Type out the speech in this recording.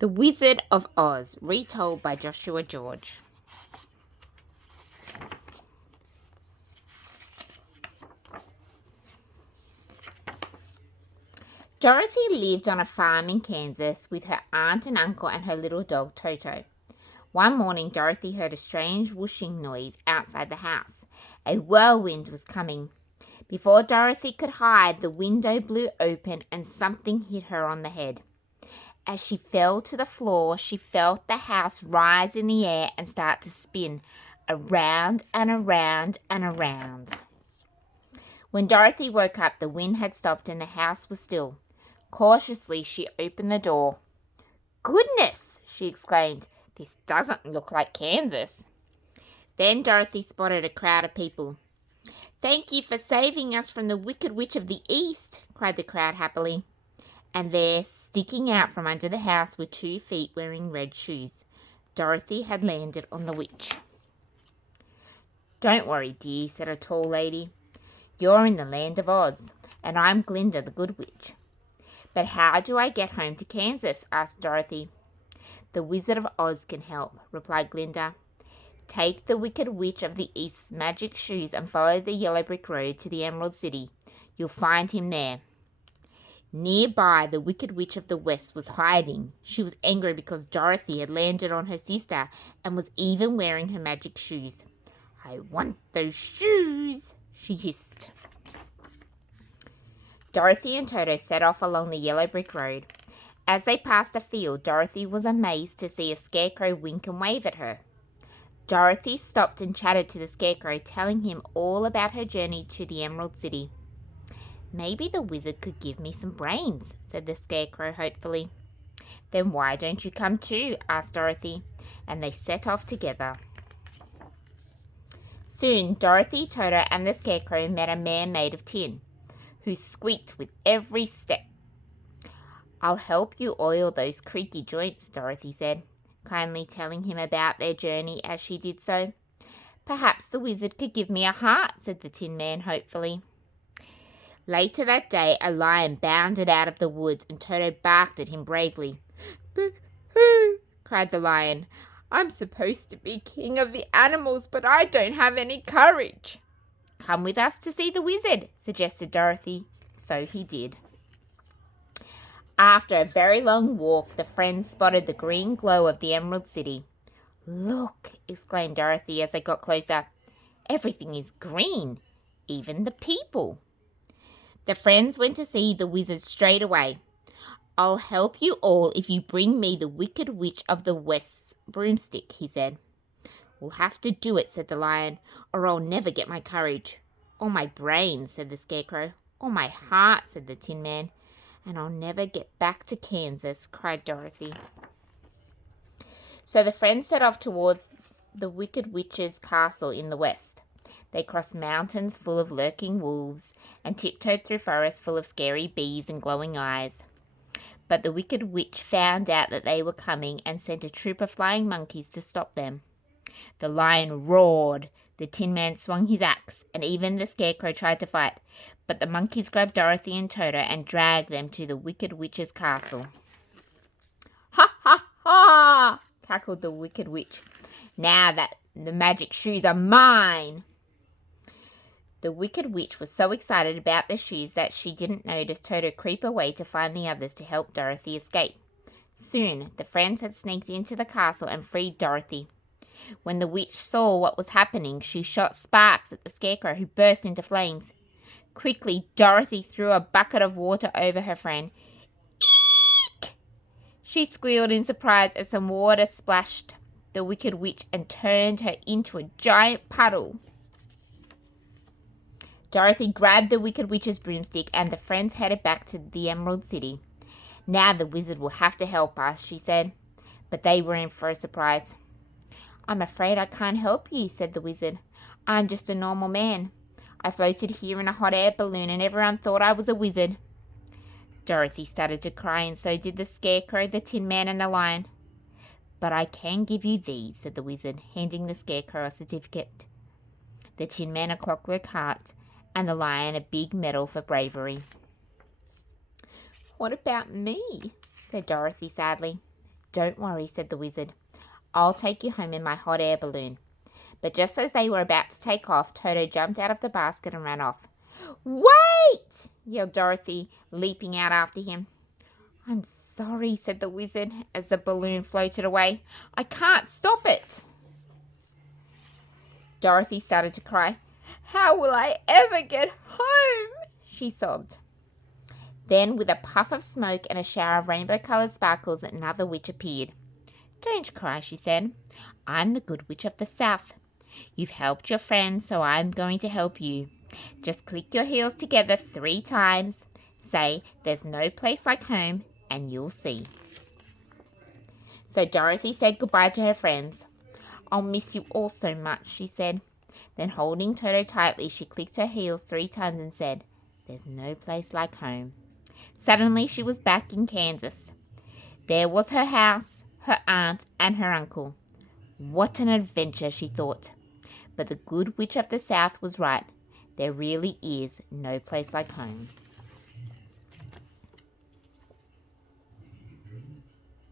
The Wizard of Oz, retold by Joshua George. Dorothy lived on a farm in Kansas with her aunt and uncle and her little dog Toto. One morning, Dorothy heard a strange whooshing noise outside the house. A whirlwind was coming. Before Dorothy could hide, the window blew open and something hit her on the head. As she fell to the floor, she felt the house rise in the air and start to spin around and around and around. When Dorothy woke up, the wind had stopped and the house was still. Cautiously, she opened the door. "Goodness!" she exclaimed. "This doesn't look like Kansas." Then Dorothy spotted a crowd of people. "Thank you for saving us from the Wicked Witch of the East," cried the crowd happily. And there, sticking out from under the house, were 2 feet wearing red shoes. Dorothy had landed on the witch. "Don't worry, dear," said a tall lady. "You're in the land of Oz, and I'm Glinda, the Good Witch." "But how do I get home to Kansas?" asked Dorothy. "The Wizard of Oz can help," replied Glinda. "Take the Wicked Witch of the East's magic shoes and follow the yellow brick road to the Emerald City. You'll find him there." Nearby, the Wicked Witch of the West was hiding. She was angry because Dorothy had landed on her sister and was even wearing her magic shoes. "I want those shoes," she hissed. Dorothy and Toto set off along the yellow brick road. As they passed a field, Dorothy was amazed to see a Scarecrow wink and wave at her. Dorothy stopped and chatted to the Scarecrow, telling him all about her journey to the Emerald City. "Maybe the wizard could give me some brains," said the Scarecrow hopefully. "Then why don't you come too?" asked Dorothy, and they set off together. Soon, Dorothy, Toto, and the Scarecrow met a man made of tin, who squeaked with every step. "I'll help you oil those creaky joints," Dorothy said, kindly telling him about their journey as she did so. "Perhaps the wizard could give me a heart," said the Tin Man hopefully. Later that day, a lion bounded out of the woods and Toto barked at him bravely. "Boo-hoo!" cried the lion. "I'm supposed to be king of the animals, but I don't have any courage." "Come with us to see the wizard," suggested Dorothy. So he did. After a very long walk, the friends spotted the green glow of the Emerald City. "Look!" exclaimed Dorothy as they got closer. "Everything is green, even the people." The friends went to see the wizard straight away. "I'll help you all if you bring me the Wicked Witch of the West's broomstick," he said. "We'll have to do it," said the lion, "or I'll never get my courage." "Or my brains," said the Scarecrow. "Or my heart," said the Tin Man. "And I'll never get back to Kansas," cried Dorothy. So the friends set off towards the Wicked Witch's castle in the west. They crossed mountains full of lurking wolves and tiptoed through forests full of scary bees and glowing eyes. But the Wicked Witch found out that they were coming and sent a troop of flying monkeys to stop them. The lion roared, the Tin Man swung his axe, and even the Scarecrow tried to fight. But the monkeys grabbed Dorothy and Toto and dragged them to the Wicked Witch's castle. "Ha ha ha!" cackled the Wicked Witch. "Now that the magic shoes are mine!" The Wicked Witch was so excited about the shoes that she didn't notice Toto creep away to find the others to help Dorothy escape. Soon, the friends had sneaked into the castle and freed Dorothy. When the witch saw what was happening, she shot sparks at the Scarecrow, who burst into flames. Quickly, Dorothy threw a bucket of water over her friend. "Eek!" she squealed in surprise as some water splashed the Wicked Witch and turned her into a giant puddle. Dorothy grabbed the Wicked Witch's broomstick and the friends headed back to the Emerald City. "Now the wizard will have to help us," she said. But they were in for a surprise. "I'm afraid I can't help you," said the wizard. "I'm just a normal man. I floated here in a hot air balloon and everyone thought I was a wizard." Dorothy started to cry, and so did the Scarecrow, the Tin Man, and the lion. "But I can give you these," said the wizard, handing the Scarecrow a certificate, the Tin Man a clockwork heart, and the lion a big medal for bravery. "What about me?" said Dorothy sadly. "Don't worry," said the wizard. "I'll take you home in my hot air balloon." But just as they were about to take off, Toto jumped out of the basket and ran off. "Wait!" yelled Dorothy, leaping out after him. "I'm sorry," said the wizard as the balloon floated away. "I can't stop it." Dorothy started to cry. "How will I ever get home?" she sobbed. Then, with a puff of smoke and a shower of rainbow-coloured sparkles, another witch appeared. "Don't cry," she said. "I'm the Good Witch of the South. You've helped your friends, so I'm going to help you. Just click your heels together 3 times. Say, 'There's no place like home,' and you'll see." So Dorothy said goodbye to her friends. "I'll miss you all so much," she said. Then, holding Toto tightly, she clicked her heels 3 times and said, "There's no place like home." Suddenly she was back in Kansas. There was her house, her aunt, and her uncle. What an adventure, she thought. But the Good Witch of the South was right. There really is no place like home.